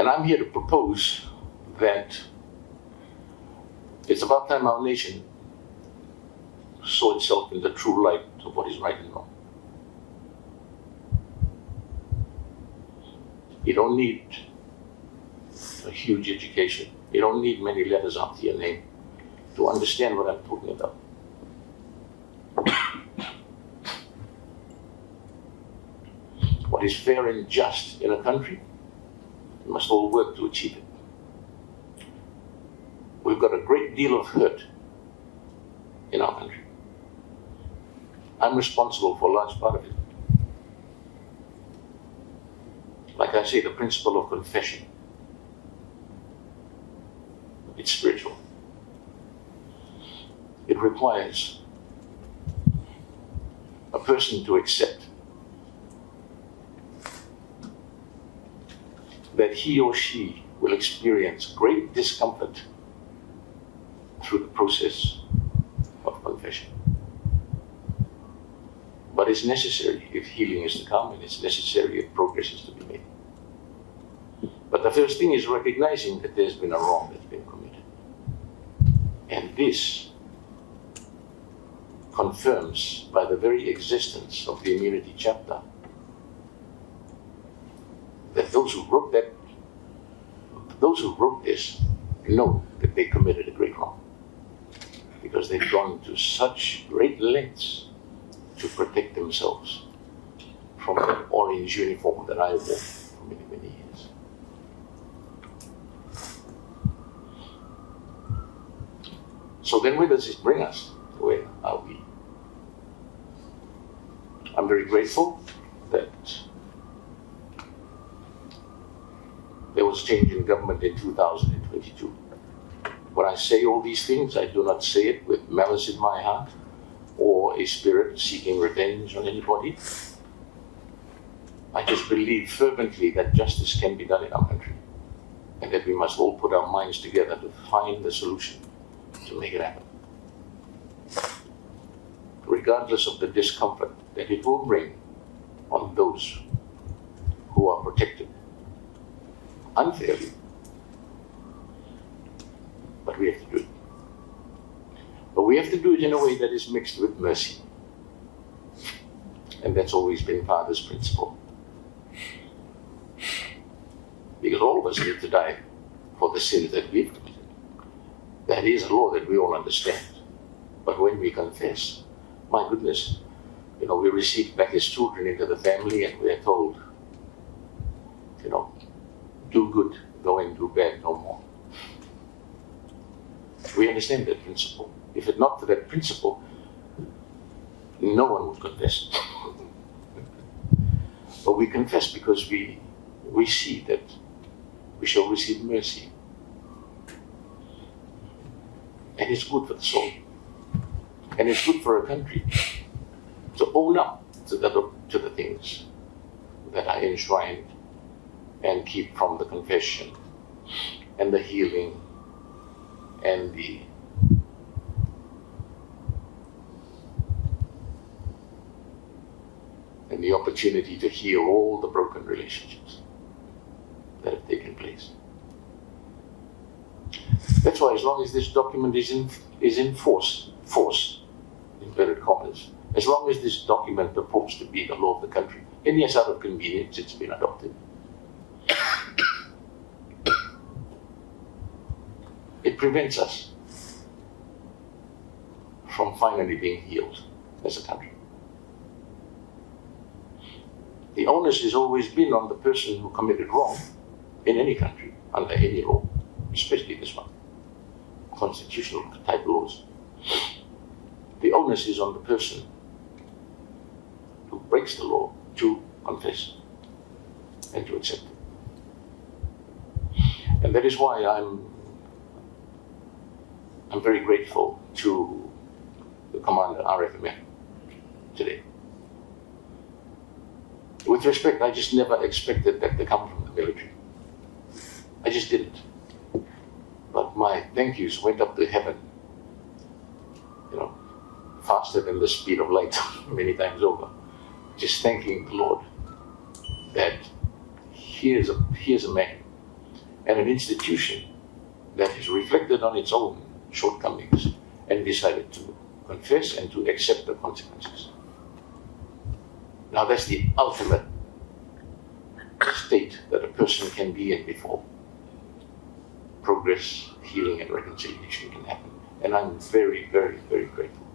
And I'm here to propose that it's about time our nation saw itself in the true light of what is right and wrong. You don't need a huge education. You don't need many letters after your name to understand what I'm talking about. What is fair and just in a country, we must all work to achieve it. We've got a great deal of hurt in our country. I'm responsible for a large part of it. Like I say, the principle of confession. It's spiritual. It requires a person to accept that he or she will experience great discomfort through the process of confession. But it's necessary if healing is to come, and it's necessary if progress is to be made. But the first thing is recognizing that there's been a wrong that's been committed. And this confirms by the very existence of the immunity chapter that those who wrote this know that they committed a great wrong, because they've gone to such great lengths to protect themselves from the orange uniform that I wore for many, many years. So then where does this bring us? Where are we? I'm very grateful that there was change in government in 2022. When I say all these things, I do not say it with malice in my heart or a spirit seeking revenge on anybody. I just believe fervently that justice can be done in our country, and that we must all put our minds together to find the solution to make it happen. Regardless of the discomfort that it will bring on those who are protected unfairly. But we have to do it. But we have to do it in a way that is mixed with mercy. And that's always been Father's principle. Because all of us need to die for the sins that we've committed. That is a law that we all understand. But when we confess, my goodness, we receive back as children into the family, and we are told, do good, go and do bad no more. We understand that principle. If it not for that principle, no one would confess. But we confess because we see that we shall receive mercy. And it's good for the soul. And it's good for a country to own up to the things that are enshrined and keep from the confession and the healing and the opportunity to heal all the broken relationships that have taken place. That's why as long as this document is in force, inverted commas, as long as this document purports to be the law of the country, and yes, out of convenience, it's been adopted. It prevents us from finally being healed as a country. The onus has always been on the person who committed wrong in any country, under any law, especially this one, constitutional type laws. The onus is on the person who breaks the law to confess and to accept it. And that is why I'm very grateful to the commander, RFMF, today. With respect, I just never expected that to come from the military. I just didn't. But my thank yous went up to heaven, faster than the speed of light many times over. Just thanking the Lord that here's a man and an institution that has reflected on its own shortcomings and decided to confess and to accept the consequences. Now that's the ultimate state that a person can be in before progress, healing, and reconciliation can happen. And I'm very, very, very grateful